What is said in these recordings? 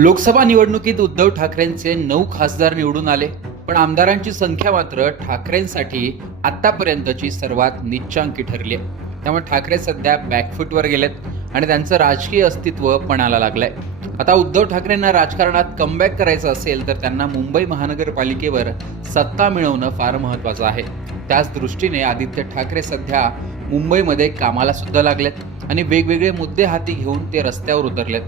लोकसभा निवडणुकीत उद्धव ठाकरेंचे 9 खासदार निवडून आले, पण आमदारांची संख्या मात्र ठाकरेंसाठी आतापर्यंतची सर्वात नीचांकी ठरली आहे. त्यामुळे ठाकरे सध्या बॅकफूटवर गेलेत आणि त्यांचं राजकीय अस्तित्व पणाला लागलंय. आता उद्धव ठाकरेंना राजकारणात कमबॅक करायचं असेल तर त्यांना मुंबई महानगरपालिकेवर सत्ता मिळवणं फार महत्त्वाचं आहे. त्याच दृष्टीने आदित्य ठाकरे सध्या मुंबईमध्ये कामाला सुद्धा लागलेत आणि वेगवेगळे मुद्दे हाती घेऊन ते रस्त्यावर उतरलेत.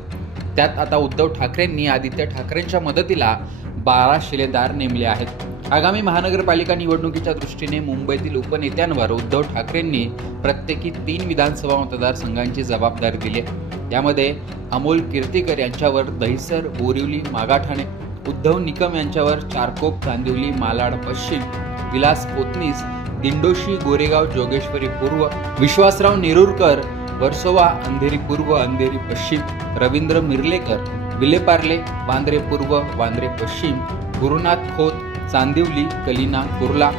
त्यात आता उद्धव ठाकरेंनी आदित्य ठाकरेंच्या मदतीला 12 शिलेदार नेमले आहेत. आगामी महानगरपालिका निवडणुकीच्या दृष्टीने मुंबईतील उपनेत्यांवर उद्धव ठाकरेंनी प्रत्येकी 3 विधानसभा मतदारसंघांची जबाबदारी दिली आहे. यामध्ये अमोल कीर्तीकर यांच्यावर दहिसर, बोरिवली, मागाठाणे, उद्धव निकम यांच्यावर चारकोप, कांदिवली, मालाड पश्चिम, विलास पोतनीस, दिंडोशी, गोरेगाव, जोगेश्वरी पूर्व, विश्वासराव नेरुरकर, वर्सोवा, अंधेरी पूर्व, अंधेरी पश्चिम, रवींद्र मिर्लेकर, विलेपार्ले, वांद्रे पूर्व, वांद्रे पश्चिम, गुरुनाथ खोत, चांदिवली, कलिना, कुर्ला,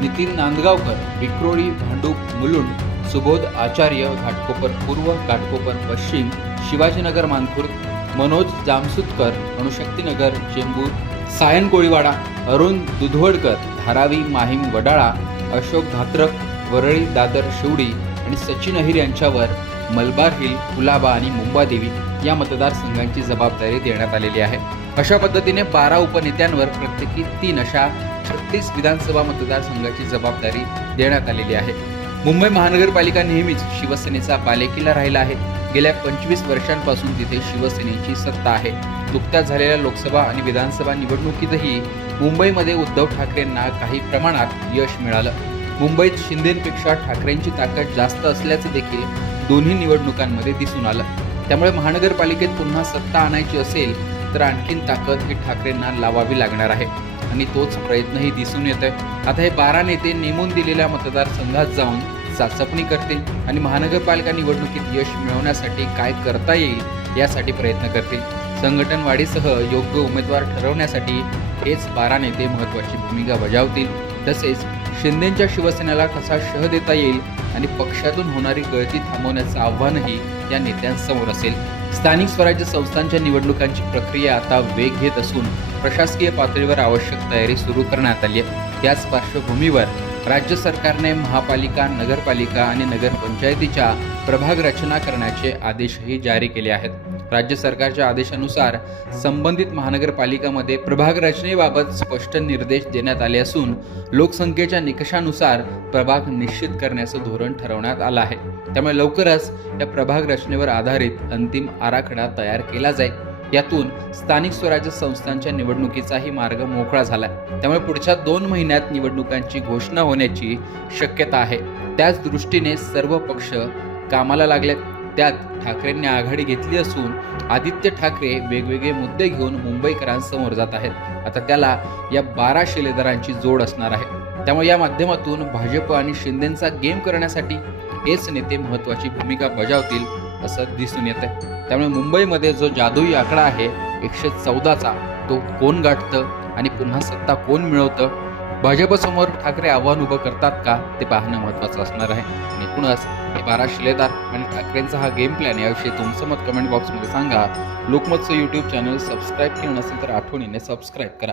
नितीन नांदगावकर, विक्रोळी, भांडूप, मुलुंड, सुबोध आचार्य, घाटकोपर पूर्व, घाटकोपर पश्चिम, शिवाजीनगर, मानखुर्द, मनोज जामसुतकर, अणुशक्तीनगर, चेंबूर, सायन कोळीवाडा, अरुण दुधवडकर, धारावी, माहीम, वडाळा, अशोक धात्रक, वरळी, दादर, शिवडी आणि सचिन अहिर यांच्यावर मलबार हिल, कुलाबा आणि मुंबादेवी या मतदारसंघांची जबाबदारी देण्यात आलेली आहे. अशा पद्धतीने 12 उपनेत्यांवर प्रत्येकी 3 अशा 36 विधानसभा मतदारसंघाची जबाबदारी देण्यात आलेली आहे. मुंबई महानगरपालिका नेहमीच शिवसेनेचा बालेकिल्ला राहिला आहे. गेल्या 25 वर्षांपासून तिथे शिवसेनेची सत्ता आहे. नुकत्याच झालेल्या लोकसभा आणि विधानसभा निवडणुकीतही मुंबईमध्ये उद्धव ठाकरेंना काही प्रमाणात यश मिळालं. मुंबईत शिंदेंपेक्षा ठाकरेंची ताकद जास्त असल्याचे देखील दोन्ही निवडणुकांमध्ये दिसून आलं. त्यामुळे महानगरपालिकेत पुन्हा सत्ता आणायची असेल तर आणखीन ताकद ही ठाकरेंना लावावी लागणार आहे आणि तोच प्रयत्नही दिसून येत आहे. आता हे 12 नेते नेमून दिलेल्या मतदारसंघात जाऊन चाचपणी करतील आणि महानगरपालिका निवडणुकीत यश मिळवण्यासाठी काय करता येईल यासाठी प्रयत्न करतील. संघटन वाढीसह योग्य उमेदवार ठरवण्यासाठी हेच 12 नेते महत्त्वाची भूमिका बजावतील. तसेच शिंदेंच्या शिवसेनेला कसा शह देता येईल आणि पक्षातून होणारी गळती थांबवण्याचं आव्हानही या नेत्यांसमोर असेल. स्थानिक स्वराज्य संस्थांच्या निवडणुकांची प्रक्रिया आता वेग घेत असून प्रशासकीय पातळीवर आवश्यक तयारी सुरू करण्यात आली आहे. याच पार्श्वभूमीवर राज्य सरकारने महापालिका, नगरपालिका आणि नगरपंचायतीच्या प्रभाग रचना करण्याचे आदेशही जारी केले आहेत. राज्य सरकारच्या आदेशानुसार संबंधित महानगरपालिकामध्ये प्रभाग रचनेबाबत स्पष्ट निर्देश देण्यात आले असून लोकसंख्येच्या निकषानुसार प्रभाग निश्चित करण्याचं धोरण ठरवण्यात आलं आहे. त्यामुळे लवकरच या प्रभाग रचनेवर आधारित अंतिम आराखडा तयार केला जाईल. यातून स्थानिक स्वराज्य संस्थांच्या निवडणुकीचाही मार्ग मोकळा झाला. त्यामुळे पुढच्या 2 महिन्यात निवडणुकांची घोषणा होण्याची शक्यता आहे. त्याच दृष्टीने सर्व पक्ष कामाला लागलेत. त्यात ठाकरेंनी आघाडी घेतली असून आदित्य ठाकरे वेगवेगळे मुद्दे घेऊन मुंबईकरांसमोर जात आहेत. आता त्याला या 12 शिलेदारांची जोड असणार आहे. त्यामुळे या माध्यमातून भाजप आणि शिंदेंचा गेम करण्यासाठी हेच नेते महत्त्वाची भूमिका बजावतील असं दिसून येत आहे. त्यामुळे मुंबईमध्ये जो जादुई आकडा आहे 114चा तो कोण गाठतं आणि पुन्हा सत्ता कोण मिळवतं, भाजपसमोर ठाकरे आव्हान उभं करतात का ते पाहणं महत्त्वाचं असणार आहे. आणि एकूणच हे 12 शिलेदार आणि ठाकरेंचा हा गेम प्लॅन याविषयी तुमचं मत कमेंट बॉक्समध्ये सांगा. लोकमतचं यूट्यूब चॅनल सबस्क्राईब केलं नसेल तर आठवणीने सबस्क्राईब करा.